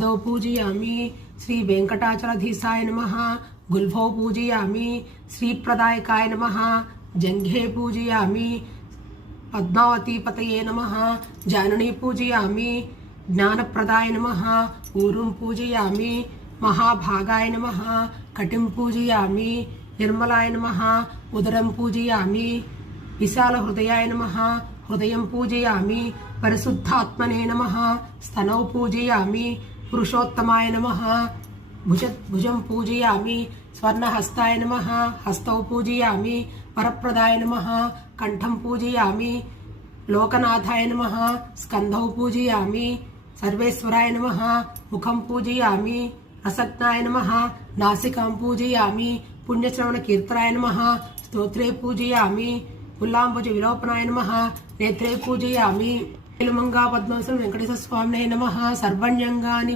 पूजयामि श्री वेंकटाचलाधीशाय नमः। गुल्फौ पूजयामि श्री प्रदायकाय नमः। जंघे पूजयामि पद्मावती पतये नमः। जाननी पूजयामि ज्ञानप्रदाय नमः। ऊरुं पूजयामि महाभागाय नमः। कटिं पूजयामि निर्मलाय नमः। उदरं पूजयामि विशाल हृदयाय नमः। हृदयं पूजयामि परिशुद्धात्मने नमः। स्तनौ पूजयामि पुरुषोत्तमाय नमः। भुजं पूजयामि स्वर्णहस्ताय नमः। हस्तौ पूजयामि वरप्रदाय नमः। कंठं पूजयामि लोकनाथाय नमः। स्कन्धौ पूजयामि सर्वेश्वराय नमः। मुखं पूजयामि रसज्ञाय नमः। नासिकां पूजयामि पुण्यश्रवणकीर्तनाय नमः। स्तोत्रे पूजयामि उल्लाम्बुज विलोपनाय नमः। नेत्रे पूजयामि मंगा पद्मवसं वेंकटेश्वर स्वामिने नमः। सर्वण्यंगानि